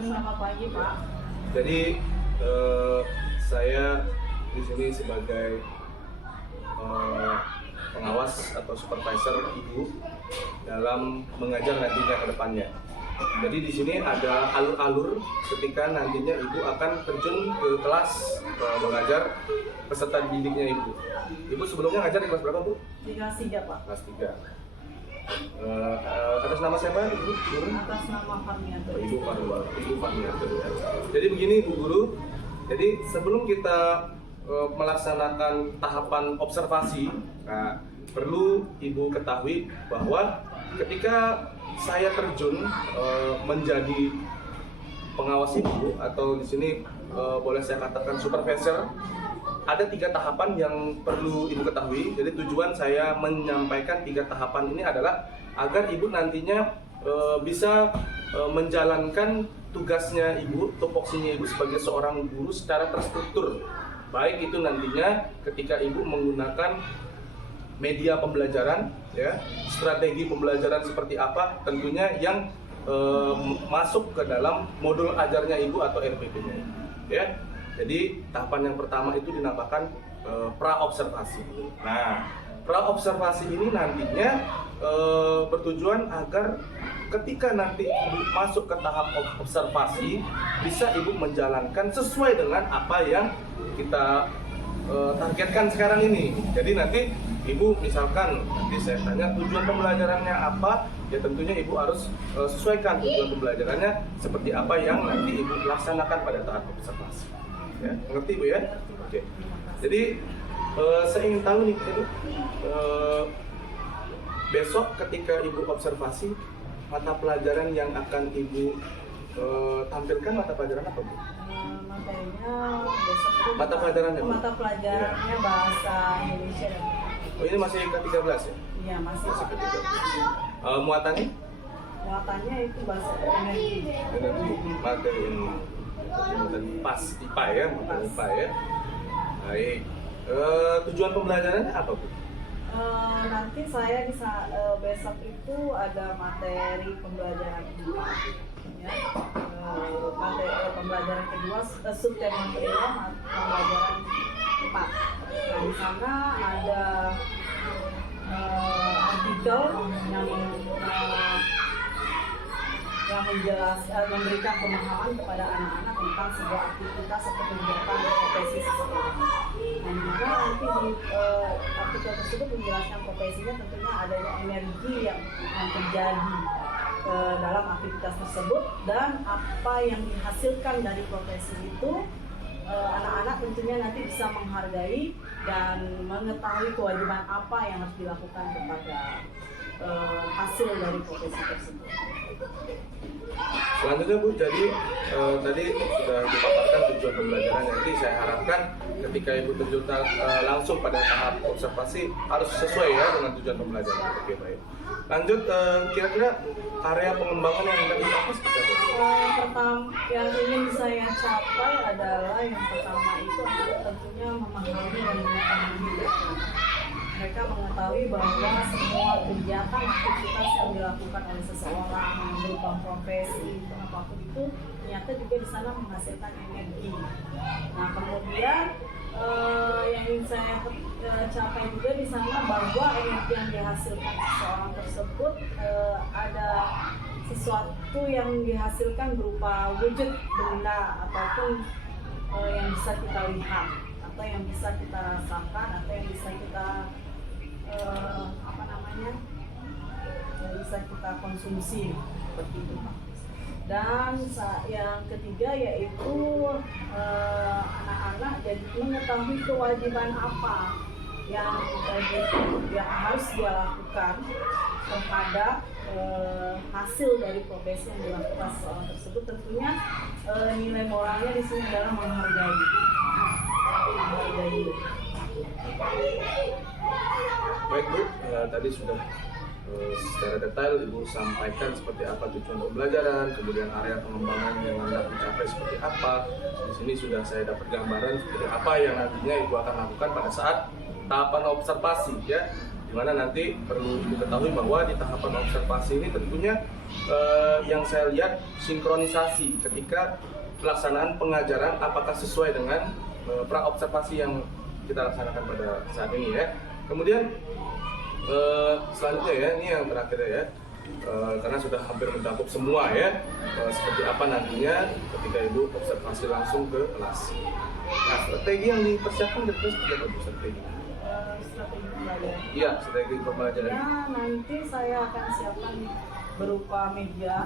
Selamat pagi, Pak. Jadi saya di sini sebagai pengawas atau supervisor ibu dalam mengajar nantinya ke depannya. Jadi di sini ada alur-alur ketika nantinya ibu akan terjun ke kelas mengajar peserta didiknya ibu. Ibu sebelumnya ngajar di kelas berapa, Bu? Di kelas 3, Pak. Kelas 3. Atas nama siapa, Ibu? Guru? Atas nama Farmianto. Ibu Farmianto. Jadi begini, Bu Guru. Jadi sebelum kita melaksanakan tahapan observasi, nah, perlu Ibu ketahui bahwa ketika saya terjun menjadi pengawas ibu atau di sini boleh saya katakan supervisor, ada 3 tahapan yang perlu Ibu ketahui. Jadi tujuan saya menyampaikan 3 tahapan ini adalah agar Ibu nantinya bisa menjalankan tugasnya Ibu, tupoksinya Ibu sebagai seorang guru secara terstruktur. Baik itu nantinya ketika Ibu menggunakan media pembelajaran, ya, strategi pembelajaran seperti apa, tentunya yang masuk ke dalam modul ajarnya Ibu atau RPP-nya, ya. Jadi tahapan yang pertama itu dinamakan pra-observasi. Nah, pra-observasi ini nantinya bertujuan agar ketika nanti Ibu masuk ke tahap observasi, bisa Ibu menjalankan sesuai dengan apa yang kita targetkan sekarang ini. Jadi nanti Ibu misalkan nanti saya tanya tujuan pembelajarannya apa, ya tentunya Ibu harus sesuaikan tujuan pembelajarannya seperti apa yang nanti Ibu laksanakan pada tahap observasi. Ya, mengerti Bu ya? Oke. Jadi saya ingin tahu nih, besok ketika Ibu observasi, mata pelajaran yang akan Ibu tampilkan mata pelajaran apa, Bu? Materinya besok itu Mata pelajarannya, Bu? Mata pelajarannya bahasa Indonesia. Oh, ini masih ke-13 ya? Iya, masih. Ke-13. Muatannya? Muatannya itu bahasa energi. Materi ini. Muatan pas IPA ya, muatan IPA ya. Baik. Tujuan pembelajarannya apa, Bu? Nanti saya bisa besok itu ada materi pembelajaran kedua, ya. Materi pembelajaran kedua, subtema kedua, pembelajaran 4. Nah, di sana ada artikel yang memberikan pemahaman kepada anak-anak tentang sebuah aktivitas atau kegiatan profesi seseorang. Dan juga nanti di artikel tersebut menjelaskan profesinya, tentunya adanya energi yang terjadi dalam aktivitas tersebut dan apa yang dihasilkan dari profesi itu. Anak-anak tentunya nanti bisa menghargai dan mengetahui kewajiban apa yang harus dilakukan kepada hasil dari profesi tersebut. Selanjutnya, Bu, jadi tadi sudah dipaparkan tujuan pembelajaran. Jadi saya harapkan ketika Ibu terjun langsung pada tahap observasi harus sesuai ya dengan tujuan pembelajaran. Oke, baik. Lanjut, kira-kira area pengembangan yang akan dilakukan seperti apa? Pertama yang ingin saya capai adalah yang pertama itu adalah tentunya memahami dan mengetahui. Mereka mengetahui bahwa semua kegiatan aktivitas yang dilakukan oleh seseorang berupa profesi apapun itu ternyata juga di sana menghasilkan energi. Nah, kemudian yang ingin saya capai juga di sana bahwa energi yang dihasilkan seseorang tersebut ada sesuatu yang dihasilkan berupa wujud benda ataupun yang bisa kita lihat atau yang bisa kita rasakan atau yang bisa kita yang bisa kita konsumsi seperti itu, Pak. Dan yang ketiga yaitu anak-anak jadi mengetahui kewajiban apa yang harus dia lakukan terhadap hasil dari profesi yang dilakukan seseorang tersebut. Tentunya nilai moralnya di sini adalah menghargai. Baik, Bu, tadi sudah secara detail Ibu sampaikan seperti apa tujuan pembelajaran, kemudian area pengembangan yang hendak dicapai seperti apa. Di sini sudah saya dapat gambaran seperti apa yang nantinya Ibu akan lakukan pada saat tahapan observasi, ya. Dimana nanti perlu diketahui bahwa di tahapan observasi ini tentunya yang saya lihat sinkronisasi ketika pelaksanaan pengajaran apakah sesuai dengan pra-observasi yang kita laksanakan pada saat ini ya. Kemudian selanjutnya ya, ini yang terakhir ya, karena sudah hampir mencakup semua ya, seperti apa nantinya ketika ibu observasi langsung ke kelas. Nah, strategi yang dipersiapkan kira-kira seperti apa strategi? Strategi pembelajaran. Iya, strategi pembelajaran. Ya, nanti saya akan siapkan berupa media,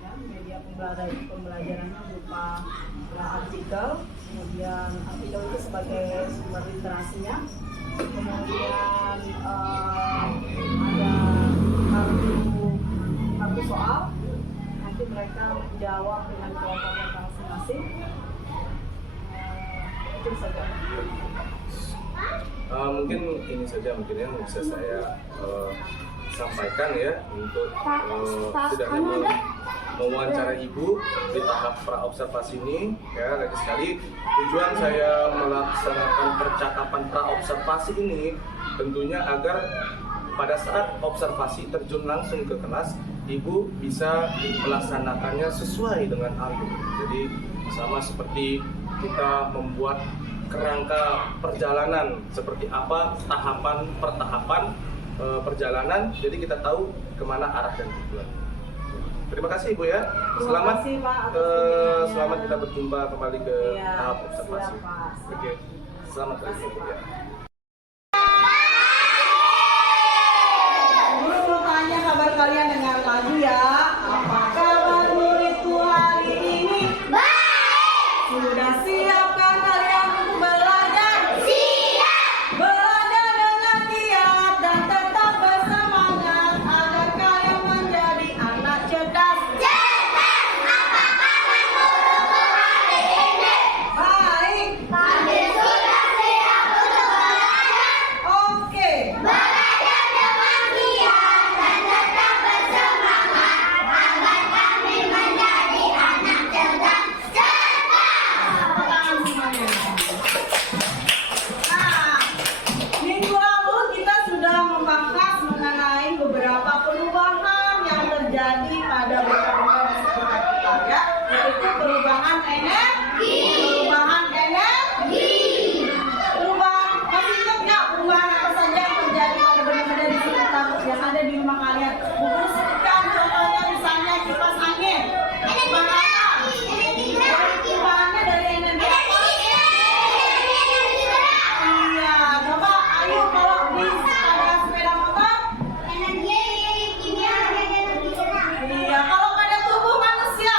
ya, media pembelajarannya berupa artikel, kemudian artikel itu sebagai sumber literasinya, kemudian ada kartu soal, nanti mereka menjawab dengan kelompok mereka masing-masing. Itu saja. Mungkin ini saja mungkin yang bisa saya sampaikan ya untuk sudah mewawancara ibu di tahap pra-observasi ini ya. Lagi sekali tujuan saya melaksanakan percakapan pra-observasi ini tentunya agar pada saat observasi terjun langsung ke kelas, ibu bisa melaksanakannya sesuai dengan alur. Jadi sama seperti kita membuat kerangka perjalanan seperti apa tahapan per tahapan perjalanan, jadi kita tahu kemana arah dan tujuan. Terima kasih ibu ya. Selamat Terima kasih, Pak, atas kunjungannya. selamat kita berjumpa kembali ke Iya, tahap observasi. siap, Pak. Oke, selamat Terima kasih, ibu Pak. ya. Guru mau tanya kabar kalian dengan lagu ya. Apa kabar muridku hari ini? Baik. Sudah siapkah kalian untuk belajar? Siap. Belajar dengan giat dan tetap bersemangat agar kalian menjadi anak cerdas. Cerdas. Apa kabar guruku hari ini? Baik. Kami sudah siap untuk belajar. Oke. Belajar dengan giat dan tetap bersemangat agar kami menjadi anak cerdas. Tangan semuanya. Nah, minggu lalu kita sudah membahas mengenai beberapa perubahan yang terjadi pada benda-benda di sekitar kita ya, yaitu perubahan energi. Perubahan masih ingat nggak perubahan apa saja yang terjadi pada benda-benda di sekitar yang ada di rumah kalian? Bu Guru sebutkan contohnya misalnya kipas angin. Perubahan apa? Perubahannya dari energi apa? Iya, coba ayo kalau pada sepeda motor. Iya, kalau pada tubuh manusia.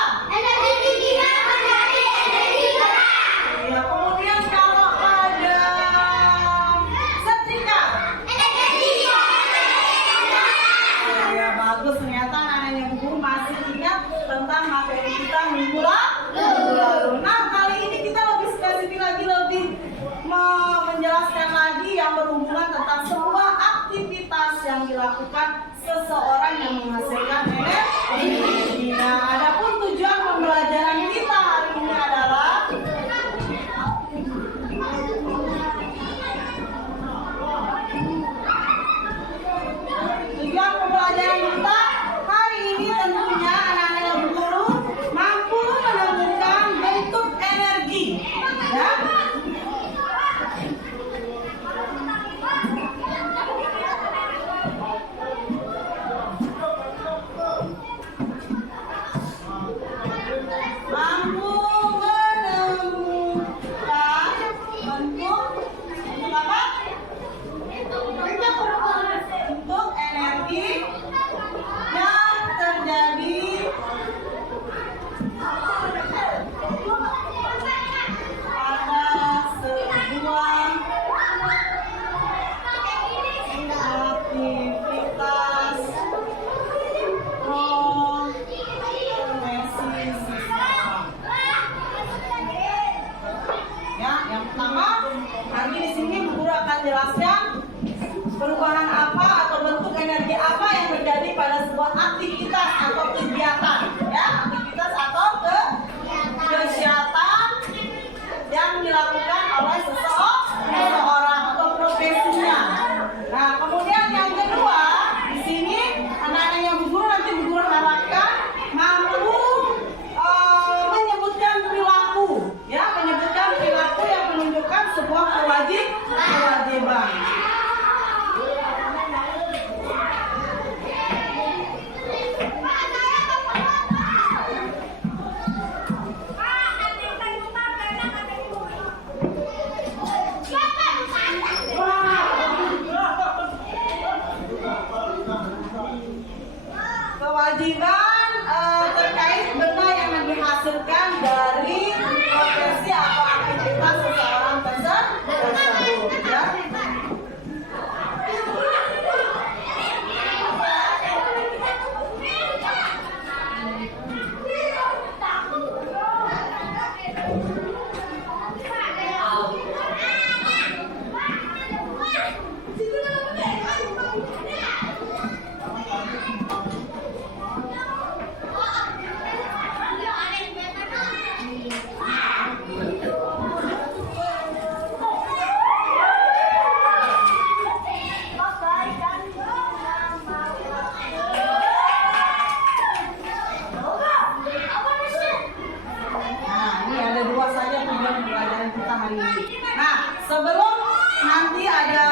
hari ini. Nah, sebelum nanti ada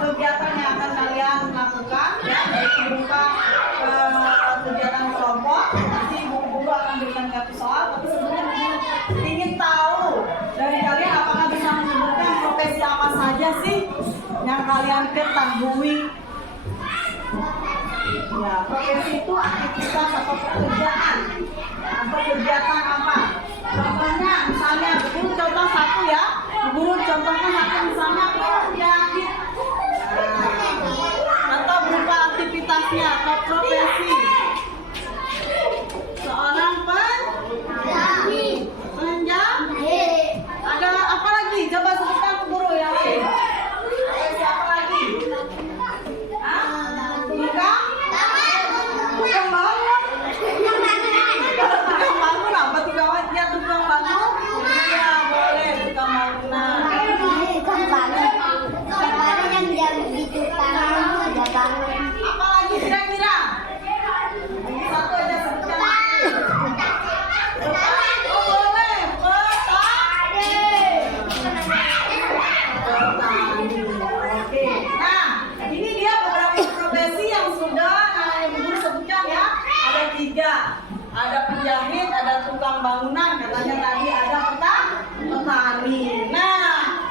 kegiatan yang akan kalian lakukan, ya, berupa kegiatan kelompok, nanti guru akan berikan satu soal, tapi sebelumnya ingin tahu dari kalian apakah bisa menyebutkan profesi apa saja sih yang kalian ketahui? Ya, profesi itu aktivitas atau pekerjaan atau kegiatan apa? Contohnya, misalnya, guru contoh satu ya, guru contohnya satu misalnya penjahit, atau berupa aktivitasnya atau profesi. Seorang penjahit. Ada apa lagi? Coba sebutkan ke guru yang lain. Profesi apa lagi? Tukang bangun. Tukang bangun apa? Tukang bangun? Iya, boleh tukang bangunan. Apa lagi kira-kira? Lagi satu aja sebutkan. Oh, boleh. Petani. Oke. Nah, ini dia beberapa profesi yang sudah guru sebutkan ya. Ada 3. Ada penjahit, ada tukang bangunan, katanya tadi ada petani. Nah,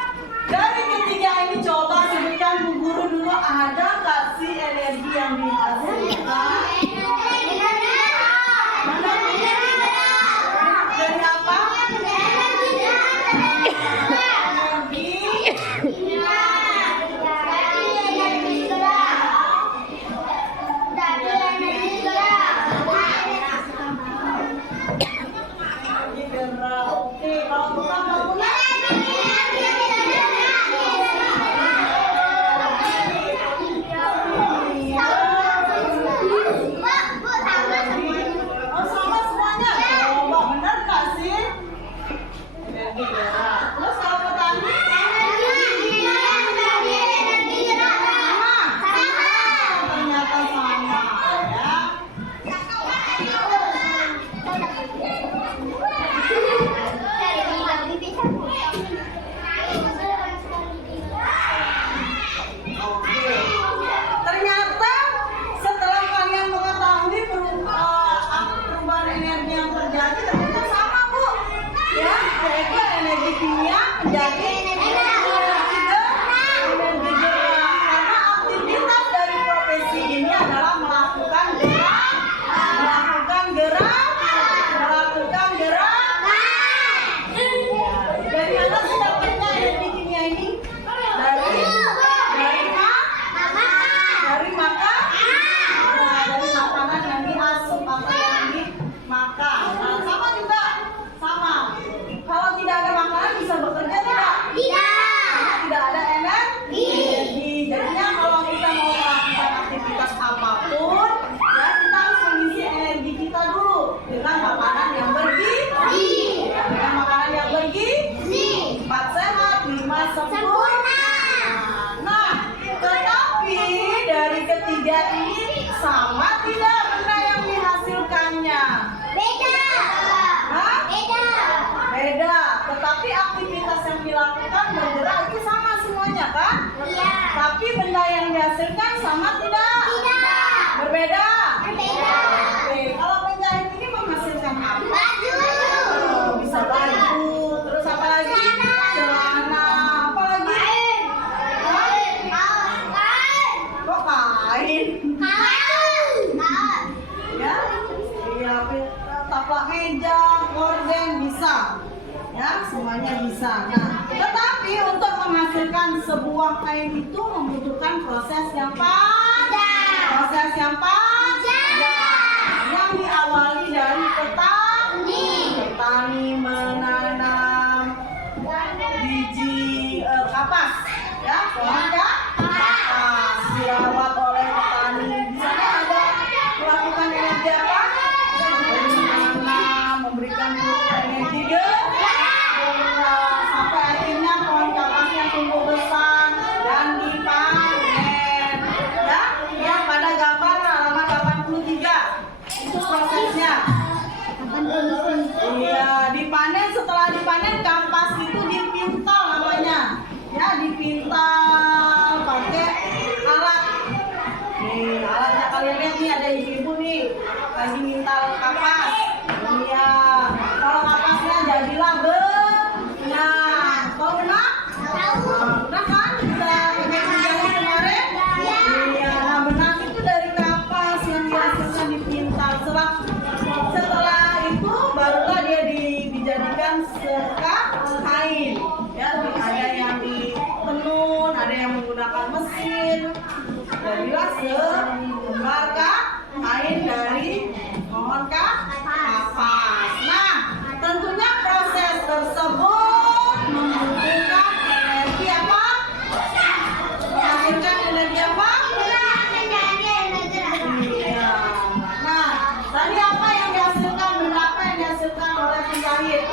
dari ketiga ini coba sebutkan Bu Guru dulu, ada nggak sih energi yang dihasilkan? Dari apa? Energi gerak. Oke, kalau tukang bangunan? Oh, sama semuanya. Coba benar nggak sih? Energi gerak. Terus kalau petani? Ternyata sama ya. Oke. Ternyata setelah kalian mengetahui perubahan energi yang terjadi, ternyata sama Bu. Ya, yaitu energi kimia menjadi energi gerak. Karena aktivitas dari profesi ini adalah melakukan gerak. Dari mana sih dapatnya energi kimia ini? Dari makan. Nah, dari makanan yang diasup atau yang dimakan. Nah, sama juga. Sama. Kalau tidak ada makanan bisa bekerja tidak? Tidak ada energi. Jadinya kalau kita mau melakukan aktivitas apapun, ya kita harus mengisi energi kita dulu dengan makanan yang bergizi. Dengan makanan yang bergizi. 4 sehat, 5 sempurna. Nah, tetapi dari ketiga ini sama tidak benda yang dihasilkannya? Hah? Beda. Tetapi aktivitas yang dilakukan bergerak itu sama semuanya kan? Tapi benda yang dihasilkan sama tidak? Berbeda. Oke, kalau penjahit ini menghasilkan apa? Bisa baju, terus apa lagi? Celana, apa lagi? Kok kain? Ya, iya, taplak meja, gorden bisa. Ya, semuanya bisa. Nah, tetapi untuk menghasilkan sebuah kain itu membutuhkan proses yang panjang. Yang diawali dari petani menanam biji kapas, ya, pohon kapas dirawat oleh petani. Di sana ada melakukan energi apa? Menanam, memberikan energi sampai akhirnya pohon kapasnya tumbuh besar dan dipanen. Ya, yang pada gambar halaman 83 itu prosesnya. Iya, dipanen. Setelah dipanen kapas itu dipintal yang suka kain. Ya, ada yang ditenun, ada yang menggunakan mesin. Jadilah selembar kain dari pohon kapas. Nah, tentunya proses tersebut membutuhkan energi apa? Menghasilkan energi apa? Iya. Nah, tadi apa yang dihasilkan? Benda apa yang dihasilkan oleh penjahit?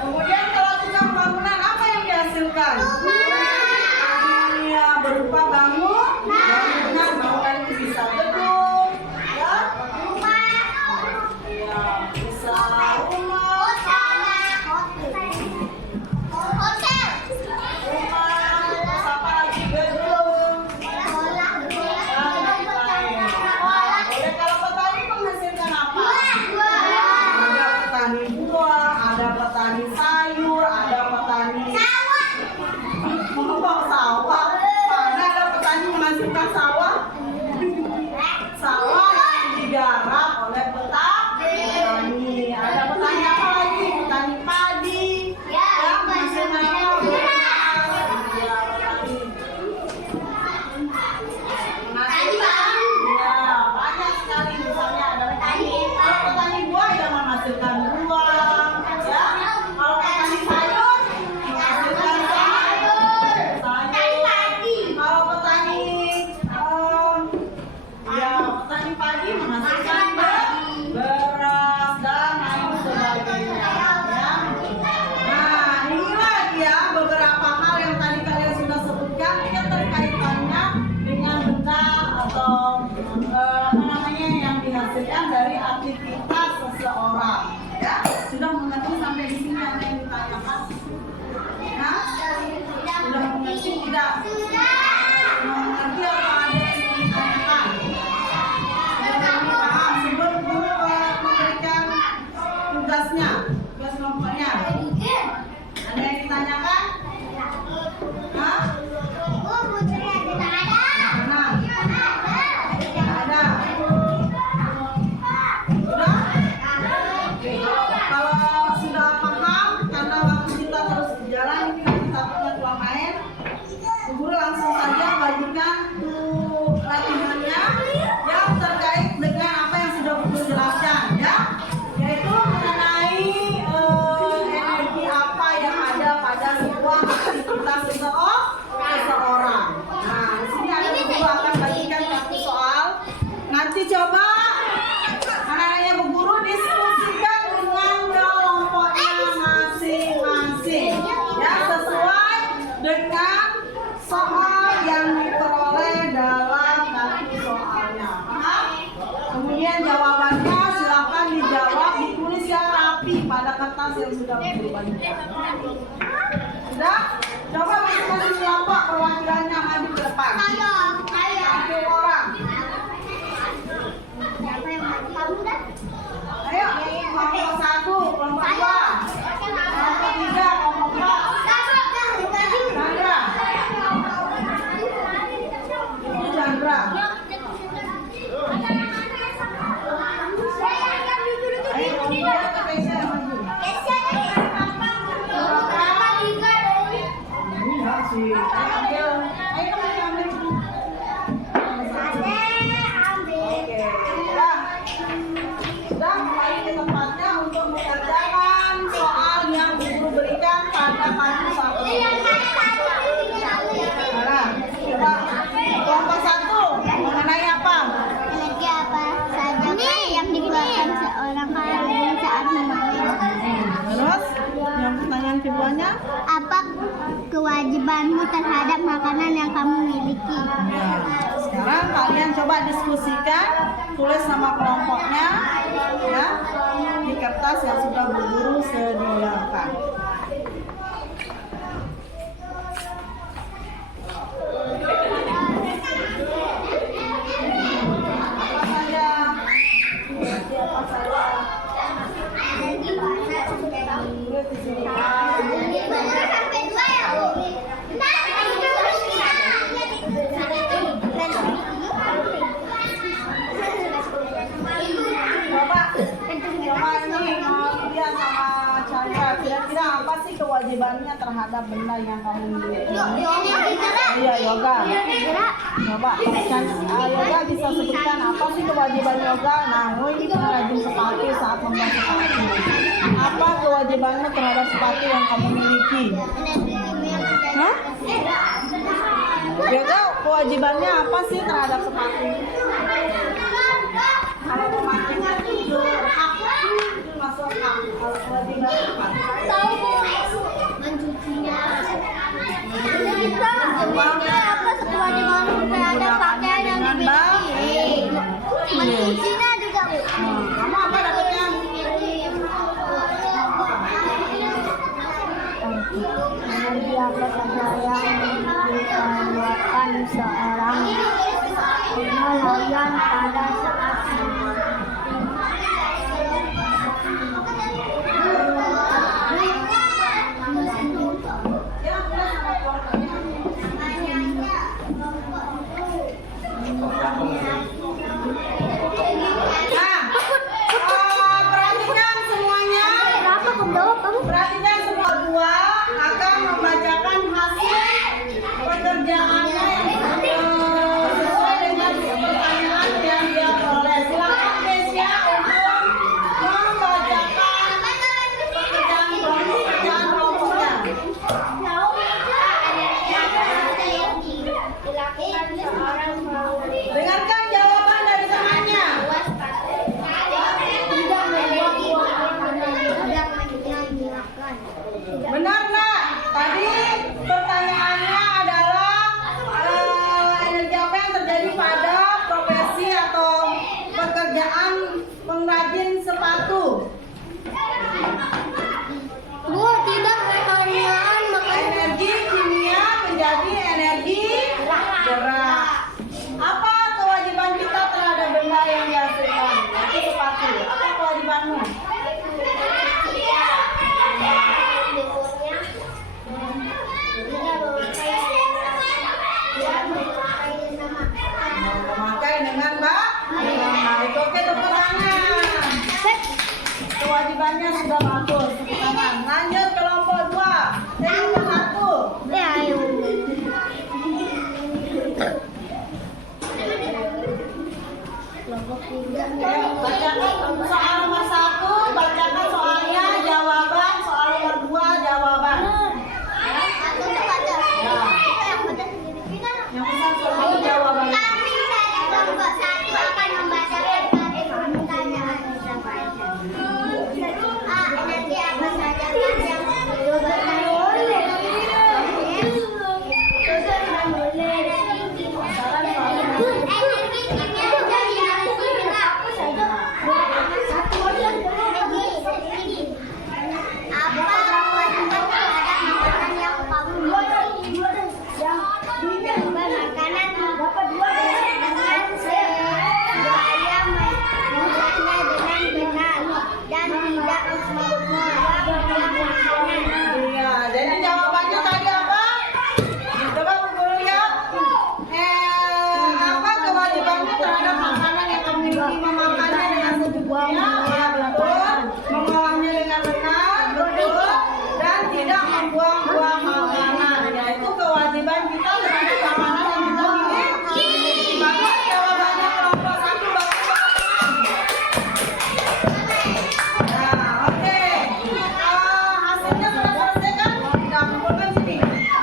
Kemudian kalau tukang bangunan apa yang dihasilkan? Iya, berupa bangunan itu bisa gedung, ya, iya, bisa rumah, terus apa lagi, gedung, dan lain-lain. Oke, kalau petani menghasilkan apa? Ada petani buah, ada petani sayur, ada petani sawah. Mana ada petani menghasilkan sawah? Sawah yang digarap oleh petani. Ada petani apa lagi? Petani padi. Ya, menghasilkan apa? Beras. Ya, petani. Menghasilkan. Ya, banyak sekali. Misalnya ada petani. Kalau petani buah yang menghasilkan buah. Ya, kalau petani sayur menghasilkan sayur. Kalau petani ya, petani padi menghasilkan beras dan lain sebagainya, ya. Nah, inilah ya beberapa hal yang tadi kalian sudah sebutkan keterkaitannya dengan benda atau apa namanya yang dihasilkan dari aktivitas seseorang, ya. Sudah mengerti sampai di sini apa yang ditanyakan? Nah, sudah mengerti tidak? Mengerti apa ada yang ditanyakan? Paham sebelum guru memberikan tugasnya, tugas kelompoknya. Ada yang ditanyakan? Hah? Nah, ada. Sudah? Oke. Kalau sudah paham, karena waktu kita terus berjalan, ini kita punya ruang main. Guru langsung saja bagikan latihannya yang terkait dengan apa yang sudah guru jelaskan, ya, yaitu mengenai energi apa yang ada pada sebuah aktivitas seseorang. Nah, di sini ada guru akan bagikan satu soal. Nanti coba anak-anaknya Bu Guru diskusikan dengan kelompoknya masing-masing, ya, sesuai dengan soal yang diperoleh dalam kartu soalnya. Paham? Kemudian jawabannya silakan dijawab, ditulis yang rapi pada kertas yang sudah dibagikan. Sudah? Coba masing-masing kelompok perwakilannya maju ke depan. Satu orang. Ayo, kelompok satu, kelompok dua, kelompok tiga, kelompok empat. Chandra. Itu Chandra. Ayo, kelompok ke Keisha yang maju. Ini enggak sih. Ayo, kamu ambil. Oke, sudah kembali ke tempatnya untuk mengerjakan soal yang guru berikan pada kartu satu. Nah, coba kelompok satu mengenai apa? Energi apa saja yang dikeluarkan seorang pengunjung saat memakai? Terus yang pertanyaan keduanya? Apa kewajibanmu terhadap makanan yang kamu miliki? Ya, sekarang kalian coba diskusikan, tulis nama kelompoknya, ya, di kertas yang sudah Bu Guru sediakan. Sampai 2 ya, Bu. terhadap benda yang kamu miliki? Gerak. Iya, yoga. Gerak. Coba, yoga bisa sebutkan apa sih kewajiban yoga? Nah, ini pengrajin sepatu saat membuat sepatu. Apa kewajibanmu terhadap sepatu yang kamu miliki? Hah? Yoga kewajibannya apa sih terhadap sepatu? Kalau memakainya itu masuk akal. Kalau kewajiban apa? Mencucinya. Kita apa kewajiban terhadap pakaian yang dimiliki? Mencucinya juga, Bu. Kamu apa dapatnya? Energi apa saja yang diperlukan seorang nelayan pada saat Perhatikan semuanya. Kenapa kamu? Perhatikan semua dua akan membacakan hasil pekerjaannya yang sesuai dengan pertanyaan yang dia peroleh. Silakan Kesia untuk membacakan pekerjaan kelompoknya. Dengarkan jawaban dari temannya. Benar nggak? Tadi pertanyaannya adalah energi apa yang terjadi pada profesi atau pekerjaan pengrajin sepatu? Bu, tidak pertanyaan Energi kimia menjadi energi gerak. Apa kewajiban kita terhadap benda yang dihasilkan? Itu sepatu. Apa kewajibanmu? Memakai dengan baik. Oke, tepuk tangan. Kewajibannya sudah bagus. Tepuk tangan. Lanjut kelompok 2. Kelompok 1. Ya, ayo. Bacakan soal nomor 1, bacakan soalnya, jawaban, soal nomor 2, jawaban. Aku baca. Yang besar soal jawaban. Kami dari kelompok 1 akan membacakan pertanyaan kita baca. Energi apa saja yang energi kimia dari energi gerak. Apa kewajiban terhadap makanan yang kamu miliki? Makanan dengan supaya mengolahnya dengan benar dan tidak membuang makanan. Iya, jadi jawabannya tadi apa? Coba Bu Guru lihat. Apa kewajibanmu terhadap makanan yang kamu miliki? Memakannya dengan secukupnya, ya betul. Mengolahnya dengan benar, betul. Dan tidak membuang-buang makanan. Yaitu kewajiban kita terhadap makanan yang kita miliki. Bagus jawabannya kelompok 1 bagus. Nah, oke. Hasilnya sudah selesai kan? Sudah kumpulkan sini.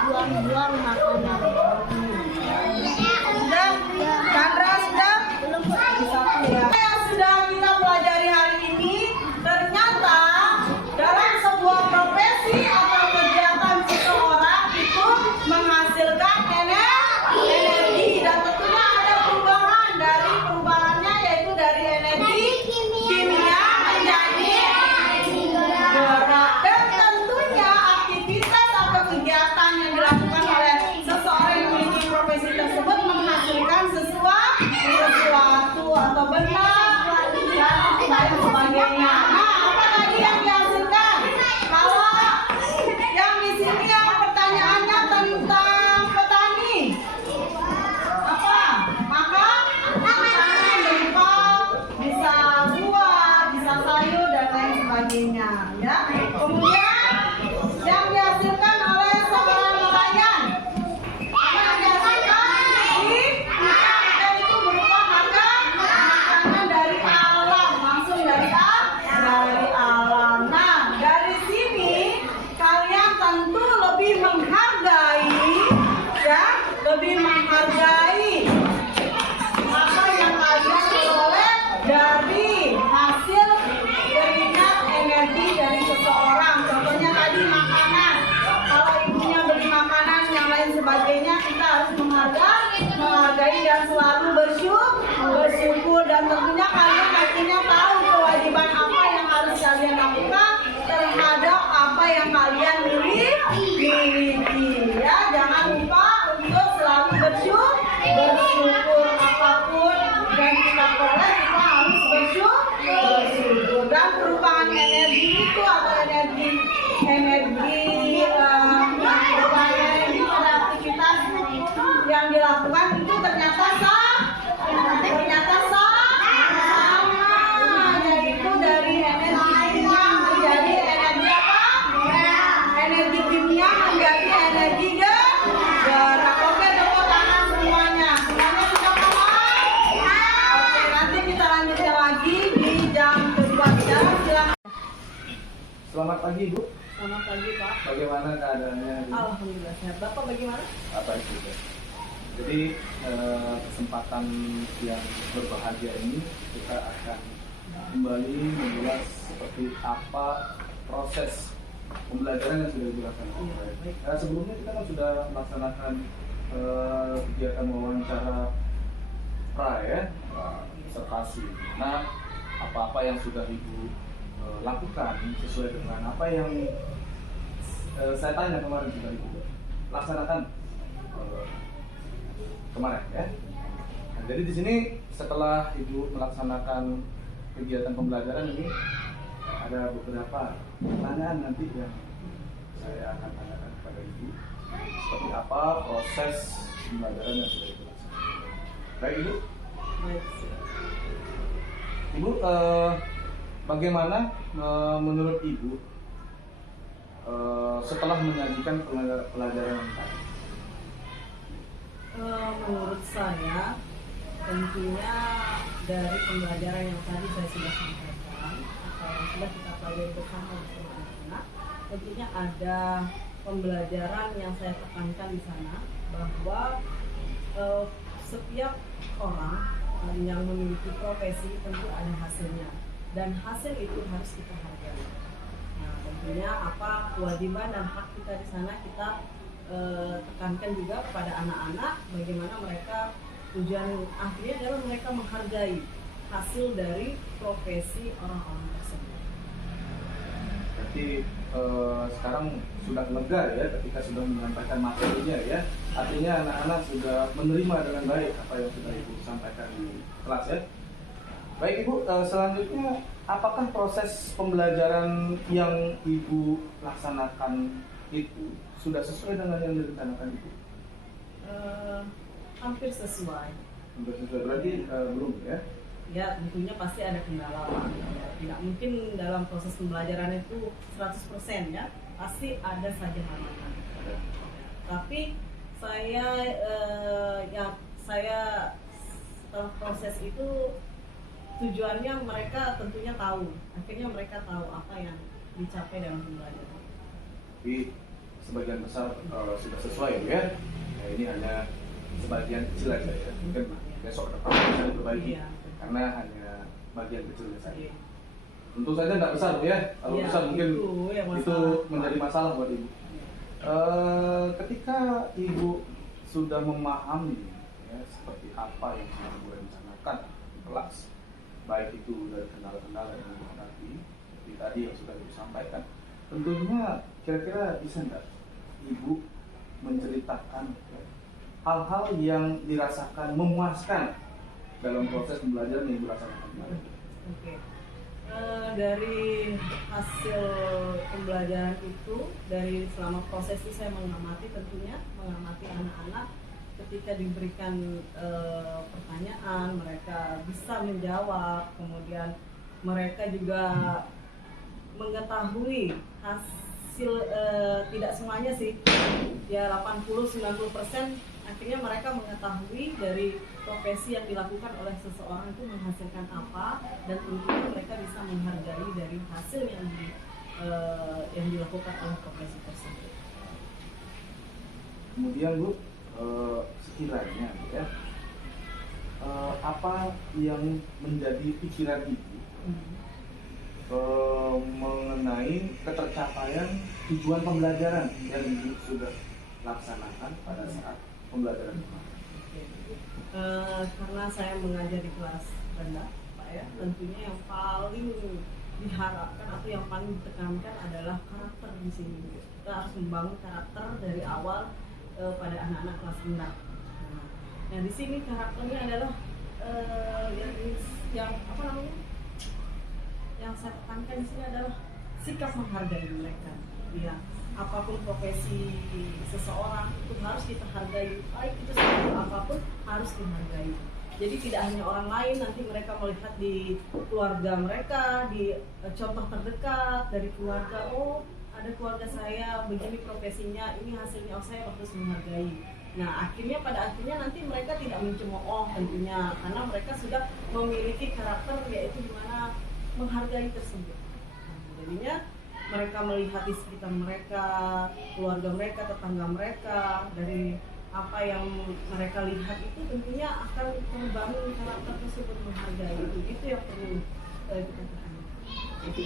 Buang-buang makanan. Sudah? Chandra sudah? Yang sudah kita pelajari hari ini, ternyata dalam sebuah profesi atau kegiatan seseorang itu menghasilkan energi dan tentunya ada perubahan. Dari perubahannya yaitu dari energi kimia menjadi gerak. Dan tentunya aktivitas atau kegiatan yang dilakukan oleh seseorang yang memiliki profesi tersebut menghasilkan sesuatu atau benda dan lain sebagainya. Nah, apa tadi yang dihasilkan? Kalau yang di sini yang pertanyaannya tentang petani, apa? Maka makanan berupa bisa buah, bisa sayur dan lain sebagainya. Ya. Kemudian yang dihasilkan oleh bersyukur, dan tentunya kalian nantinya tahu kewajiban apa yang harus kalian lakukan terhadap apa yang kalian miliki. Ya, jangan lupa untuk selalu bersyukur apapun yang kita peroleh, kita harus bersyukur. Dan perubahan energi itu atau energi perubahan energi pada aktivitas yang dilakukan itu ternyata sama, yaitu dari energi kimia menjadi energi apa? Energi kimia menjadi energi gerak. Oke, tepuk tangan semuanya sudah paham? Oke, nanti kita lanjutkan lagi di jam kedua. Silakan. Selamat pagi Bu. Selamat pagi Pak. Bagaimana keadaannya? Alhamdulillah sehat. Bapak bagaimana? Apa itu? Jadi kesempatan yang berbahagia ini kita akan kembali mengulas seperti apa proses pembelajaran yang sudah dilakukan. Sebelumnya kita kan sudah melaksanakan kegiatan wawancara ya, observasi. Nah, apa-apa yang sudah Ibu lakukan sesuai dengan apa yang saya tanya kemarin sudah Ibu laksanakan kemarin ya. Nah, jadi di sini setelah Ibu melaksanakan kegiatan pembelajaran ini ada beberapa pertanyaan nanti yang saya akan tanyakan kepada Ibu seperti apa proses pembelajaran yang sudah Ibu laksanakan. Baik Ibu. Ibu, bagaimana menurut Ibu setelah menyajikan pelajaran yang tadi? Menurut saya tentunya dari pembelajaran yang tadi saya sudah sampaikan atau yang sudah kita pelajari bersama anak-anak, tentunya ada pembelajaran yang saya tekankan di sana bahwa setiap orang yang memiliki profesi tentu ada hasilnya, dan hasil itu harus kita hargai. Nah, tentunya apa kewajiban dan hak kita di sana kita tekankan juga kepada anak-anak bagaimana mereka tujuan akhirnya adalah mereka menghargai hasil dari profesi orang-orang tersebut. Berarti sekarang sudah lega ya ketika sudah menyampaikan materinya ya. Artinya anak-anak sudah menerima dengan baik apa yang sudah Ibu sampaikan di kelas ya. Baik Ibu, selanjutnya apakah proses pembelajaran yang Ibu laksanakan itu sudah sesuai dengan yang direncanakan Ibu? Hampir sesuai. Hampir sesuai, berarti belum ya? Ya, tentunya pasti ada kendala. Tidak mungkin dalam proses pembelajaran itu 100% ya. Pasti ada saja hambatan. Tapi saya setelah proses itu tujuannya mereka tentunya tahu. Akhirnya mereka tahu apa yang dicapai dalam pembelajaran. Tapi sebagian besar sudah sesuai ya. Nah, ini hanya sebagian kecil aja ya. Mungkin besok depan bisa diperbaiki karena hanya bagian kecilnya saja. Tentu saja tidak besar ya. Kalau besar mungkin itu menjadi masalah buat Ibu. Ketika Ibu sudah memahami ya, seperti apa yang sudah Ibu rencanakan di kelas, baik itu dari kendala-kendala yang dihadapi seperti tadi yang sudah Ibu sampaikan, tentunya kira-kira bisa nggak Ibu menceritakan hal-hal yang dirasakan memuaskan dalam proses pembelajaran yang Ibu laksanakan kemarin? Oke. Dari hasil pembelajaran itu, dari selama proses itu saya mengamati anak-anak ketika diberikan pertanyaan mereka bisa menjawab, kemudian mereka juga mengetahui hasil, tidak semuanya sih ya, 80-90% akhirnya mereka mengetahui dari profesi yang dilakukan oleh seseorang itu menghasilkan apa, dan tentunya mereka bisa menghargai dari hasil yang dilakukan oleh profesi tersebut. Kemudian Bu, sekiranya ya, apa yang menjadi pikiran Ibu mengenai ketercapaian tujuan pembelajaran yang Ibu sudah laksanakan pada saat pembelajaran kemarin? Karena saya mengajar di kelas rendah, Pak ya, tentunya yang paling diharapkan atau yang paling ditekankan adalah karakter di sini. Kita harus membangun karakter dari awal pada anak-anak kelas rendah. Nah, di sini karakternya adalah yang apa namanya? Yang saya tekankan di sini adalah sikap menghargai mereka. Ya, apapun profesi seseorang itu harus kita hargai, baik itu seperti apapun harus dihargai. Jadi tidak hanya orang lain, nanti mereka melihat di keluarga mereka, di contoh terdekat dari keluarga, oh ada keluarga saya begini profesinya, ini hasilnya, oh saya harus menghargai. Nah pada akhirnya nanti mereka tidak mencemooh tentunya, karena mereka sudah memiliki karakter yaitu dimana menghargai tersebut. Nah, jadinya mereka melihat di sekitar mereka, keluarga mereka, tetangga mereka, dari apa yang mereka lihat itu tentunya akan terbangun karakter tersebut menghargai itu yang perlu kita pahami. Itu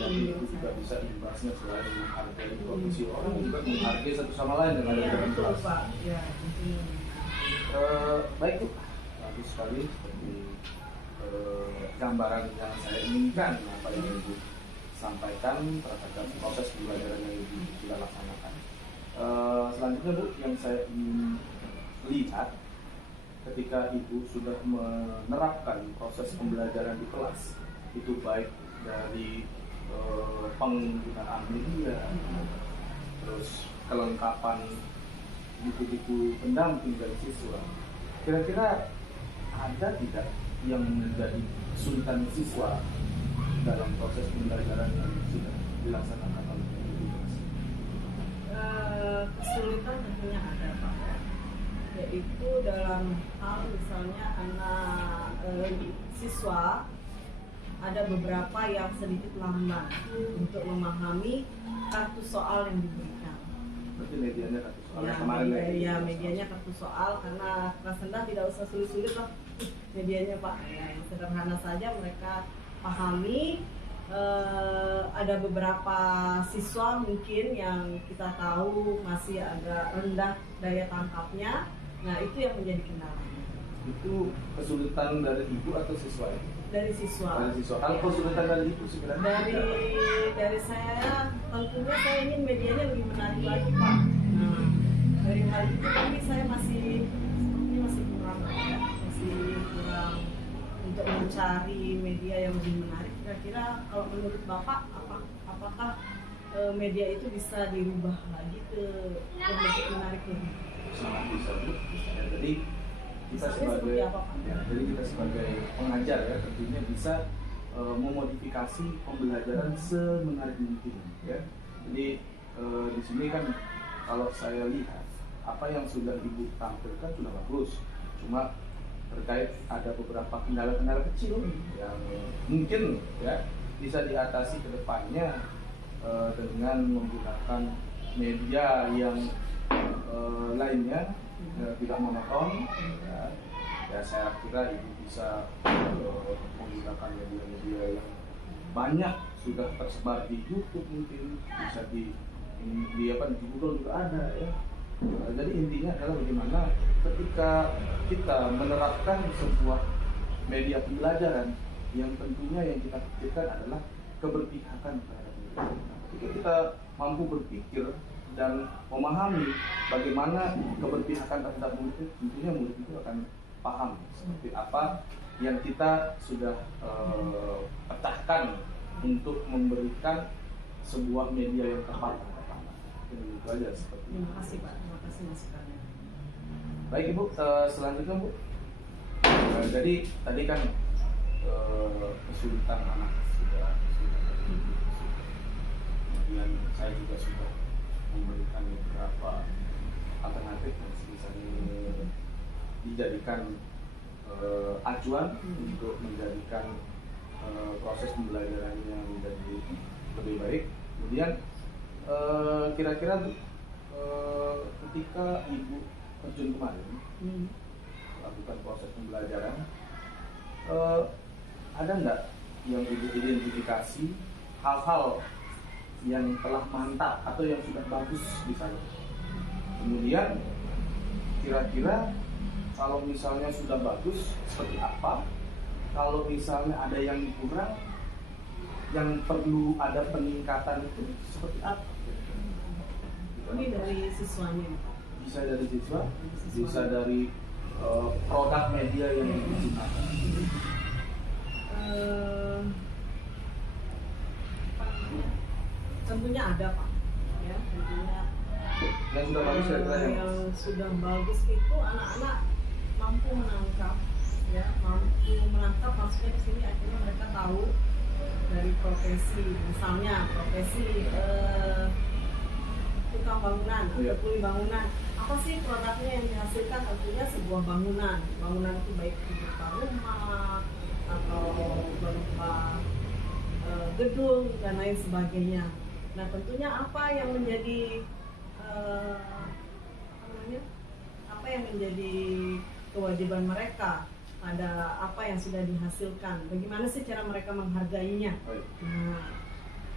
juga bisa dibahasnya selain menghargai profesi orang juga menghargai satu sama lain dengan ya, ada betul Pak. Ya, betul. Baik Bu, bagus sekali seperti gambaran yang saya inginkan apa yang Ibu sampaikan terhadap proses pembelajaran yang Ibu sudah laksanakan. Selanjutnya Bu, yang saya ingin lihat ketika Ibu sudah menerapkan proses pembelajaran di kelas, itu baik dari penggunaan media, terus kelengkapan buku-buku pendamping dari siswa, kira-kira ada tidak yang menjadi kesulitan siswa dalam proses pembelajaran yang sudah dilaksanakan oleh Ibu? Kesulitan tentunya ada Pak, yaitu dalam hal misalnya anak siswa ada beberapa yang sedikit lamban untuk memahami kartu soal yang diberikan. Berarti medianya kartu soal Ya, kemarin medianya kartu soal, karena kelas rendah tidak usah sulit-sulit lah medianya Pak. Ya, yang sederhana saja mereka pahami. Ada beberapa siswa mungkin yang kita tahu masih agak rendah daya tangkapnya. Nah, itu yang menjadi kendala. Itu kesulitan dari Ibu atau siswa? Dari siswa. Dari siswa. Kalau kesulitan dari Ibu sebenarnya? Dari saya, tentunya saya ingin medianya lebih menarik lagi Pak. Nah, dari hal itu tapi saya masih kurang untuk mencari media yang lebih menarik. Kira-kira kalau menurut Bapak, apakah media itu bisa dirubah lagi ke yang lebih menarik lagi? Sangat bisa Bu. Ya, jadi kita Misalnya sebagai apa, Pak? jadi kita sebagai pengajar ya tentunya bisa memodifikasi pembelajaran semenarik mungkin ya. Jadi di sini kan kalau saya lihat apa yang sudah Ibu tampilkan sudah bagus, cuma terkait ada beberapa kendala-kendala kecil yang mungkin ya bisa diatasi ke depannya dengan menggunakan media yang lainnya tidak monoton ya saya kira Ibu bisa menggunakan media-media yang banyak sudah tersebar di YouTube, mungkin bisa di Google juga ada ya. Jadi intinya adalah bagaimana ketika kita menerapkan sebuah media pembelajaran yang tentunya yang kita pikirkan adalah keberpihakan terhadap murid. Jika kita mampu berpikir dan memahami bagaimana keberpihakan terhadap murid itu, tentunya murid itu akan paham seperti apa yang kita sudah pecahkan untuk memberikan sebuah media yang tepat. Itu aja seperti itu. Terima kasih Pak, terima kasih masukannya. Baik Ibu, selanjutnya Bu. Jadi tadi kan kesulitan anak sudah kemudian saya juga sudah memberikan beberapa alternatif yang bisa dijadikan acuan untuk menjadikan proses pembelajarannya menjadi lebih baik. Kemudian kira-kira ketika Ibu terjun kemarin melakukan proses pembelajaran, ada nggak yang Ibu identifikasi hal-hal yang telah mantap atau yang sudah bagus di sana? Kemudian kira-kira kalau misalnya sudah bagus seperti apa, kalau misalnya ada yang kurang, yang perlu ada peningkatan itu seperti apa? Ini dari siswanya. Bisa dari siswa, bisa dari produk media yang digunakan. Tentunya ada Pak, ya tentunya. Yang sudah bagus Yang sudah bagus itu anak-anak mampu menangkap, ya mampu menangkap maksudnya di sini akhirnya mereka tahu dari profesi, misalnya profesi tukang bangunan atau kuli bangunan. Apa sih produknya yang dihasilkan? Tentunya sebuah bangunan. Bangunan itu baik berupa rumah atau berupa gedung dan lain sebagainya. Nah tentunya apa yang menjadi apa yang menjadi kewajiban mereka, ada apa yang sudah dihasilkan, bagaimana sih cara mereka menghargainya. Nah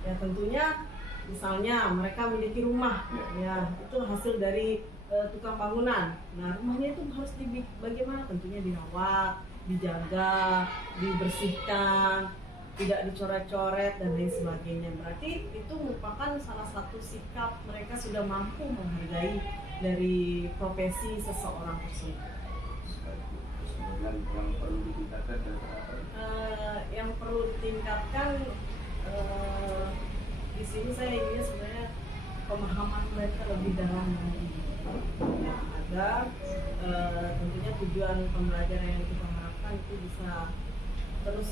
ya tentunya misalnya mereka memiliki rumah, ya itu hasil dari tukang bangunan. Nah rumahnya itu harus bagaimana? Tentunya dirawat, dijaga, dibersihkan, tidak dicoret-coret dan lain sebagainya. Berarti itu merupakan salah satu sikap mereka sudah mampu menghargai dari profesi seseorang tersebut. Kemudian yang perlu ditingkatkan yang perlu ditingkatkan di sini saya ingin sebenarnya pemahaman mereka lebih dalam lagi, ya, agar tentunya tujuan pembelajaran yang kita harapkan itu bisa terus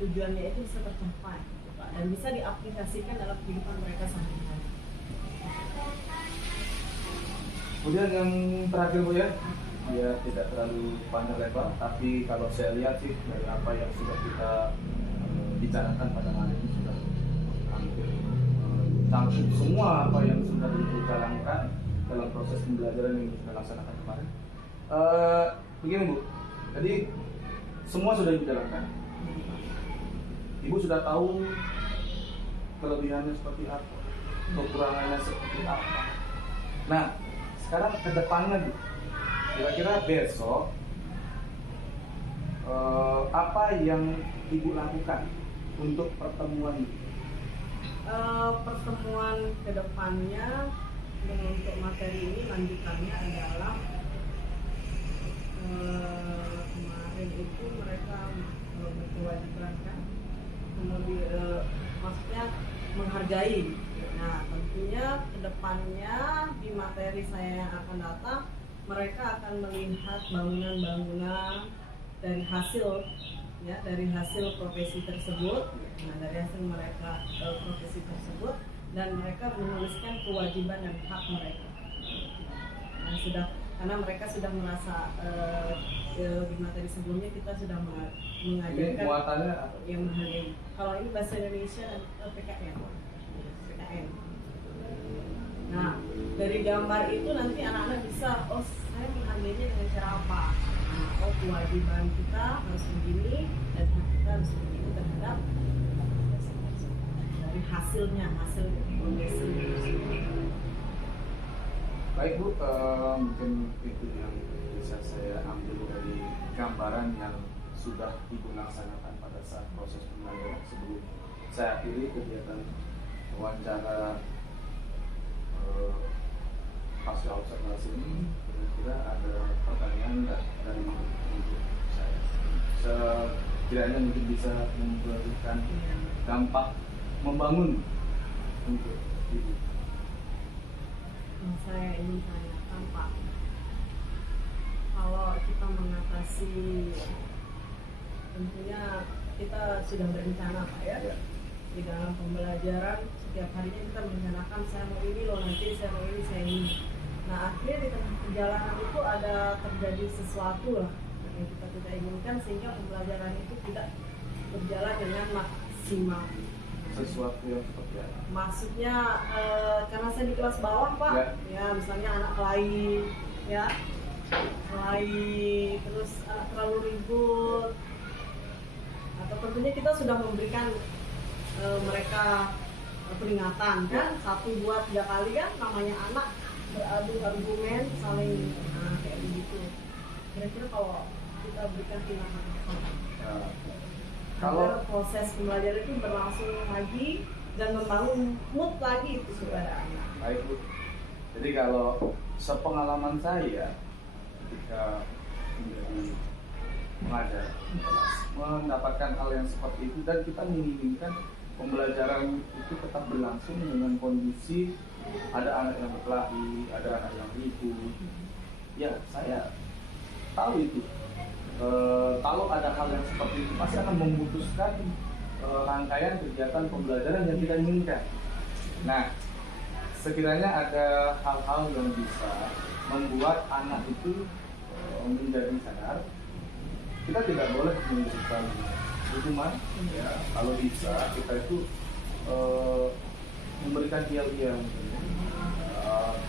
tujuannya itu bisa tercapai, Pak, dan bisa diaplikasikan dalam kehidupan mereka sehari-hari. Kemudian yang terakhir Bu ya, dia tidak terlalu panjang lebar, tapi kalau saya lihat sih dari apa yang sudah kita bicarakan pada hari ini sudah hampir campur semua apa yang sudah dijalankan dalam proses pembelajaran yang kita laksanakan kemarin. Begini Bu, jadi semua sudah dijalankan. Ibu sudah tahu kelebihannya seperti apa, kekurangannya seperti apa. Nah, sekarang ke depannya Bu, kira-kira besok apa yang Ibu lakukan untuk pertemuan ini? Pertemuan ke depannya untuk materi ini lanjutannya adalah kemarin itu mereka berkewajiban kan, kemudian maksudnya menghargai. Nah tentunya kedepannya di materi saya yang akan datang mereka akan melihat bangunan-bangunan dari hasil, ya dari hasil profesi tersebut. Nah dari hasil mereka profesi tersebut, dan mereka menuliskan kewajiban dan hak mereka. Nah, sudah karena mereka sudah merasa di materi sebelumnya kita sudah mengajarkan muatannya apa? Yang menghargai. Kalau ini bahasa Indonesia dan PKN. Nah dari gambar itu nanti anak-anak bisa, oh saya menghargainya dengan cara apa? Nah, oh kewajiban kita harus begini dan hak kita harus begini terhadap dari hasilnya, hasil profesi. Baik Bu, mungkin itu yang bisa saya ambil dari gambaran yang sudah Ibu laksanakan pada saat proses pembelajaran. Sebelum saya akhiri kegiatan wawancara pasca observasi ini, kira-kira ada pertanyaan dari Ibu saya. Sekiranya mungkin bisa memberikan dampak membangun untuk Ibu. Saya ingin tanyakan Pak, kalau kita mengatasi, tentunya kita sudah berencana Pak ya, di dalam pembelajaran setiap harinya kita merencanakan saya mau ini loh nanti, saya mau ini, saya ini. Nah akhirnya di tengah perjalanan itu ada terjadi sesuatu lah yang kita tidak inginkan, sehingga pembelajaran itu tidak berjalan dengan maksimal. Sesuatu yang seperti apa? Maksudnya karena saya di kelas bawah Pak, ya misalnya anak kelahi, ya kelahi, terus anak terlalu ribut, atau tentunya kita sudah memberikan mereka peringatan kan, 1, 2, 3 kali kan, namanya anak beradu argumen, saling kayak begitu. Kira-kira kalau kita berikan tindakan apa? Nah, Agar proses pembelajaran itu berlangsung lagi dan membangun mood lagi itu kepada anak. baik Bu. Jadi kalau sepengalaman saya ketika menjadi pengajar mendapatkan hal yang seperti itu, dan kita menginginkan pembelajaran itu tetap berlangsung dengan kondisi ada anak yang berkelahi, ada anak yang ribut. Ya, saya tahu itu. Kalau ada hal yang seperti itu pasti akan memutuskan rangkaian kegiatan pembelajaran yang kita inginkan. Nah, sekiranya ada hal-hal yang bisa membuat anak itu menjadi sadar, kita tidak boleh memberikan hukuman. Ya, kalau bisa kita itu memberikan diam-diam.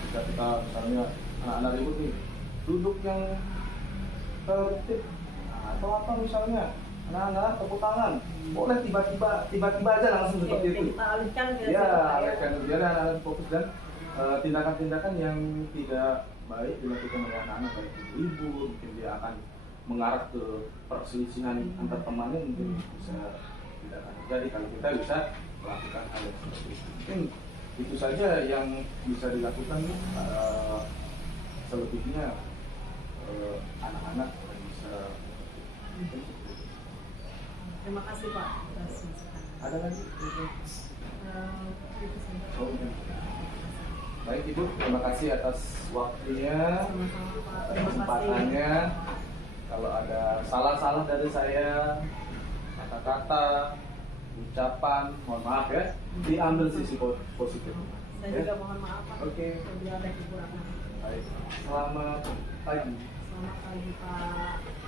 Jika kita misalnya anak-anak ribut nih, duduk yang tertib, atau apa misalnya anak-anak tepuk tangan, boleh tiba-tiba aja langsung seperti itu. Kita alihkan ke Ya, siapa alihkan biar anak-anak fokus, dan tindakan-tindakan yang tidak baik dilakukan oleh anak-anak, baik itu ibu, mungkin dia akan mengarah ke perselisihan antar temannya, mungkin bisa tidak akan terjadi kalau kita bisa melakukan hal yang seperti itu. Mungkin itu saja yang bisa dilakukan. Selebihnya anak-anak bisa. Terima kasih Pak atas masukan. Ada lagi? Itu saja. Oh, iya. Baik Ibu, terima kasih atas waktunya, Sama-sama Pak. atas Terima kasih. kesempatannya. Kalau ada salah-salah dari saya, kata-kata, ucapan, mohon maaf ya, diambil sisi positif. Saya Ya? juga mohon maaf Pak. Oke. Apabila ada kekurangan. Baik, selamat pagi. Selamat pagi Pak.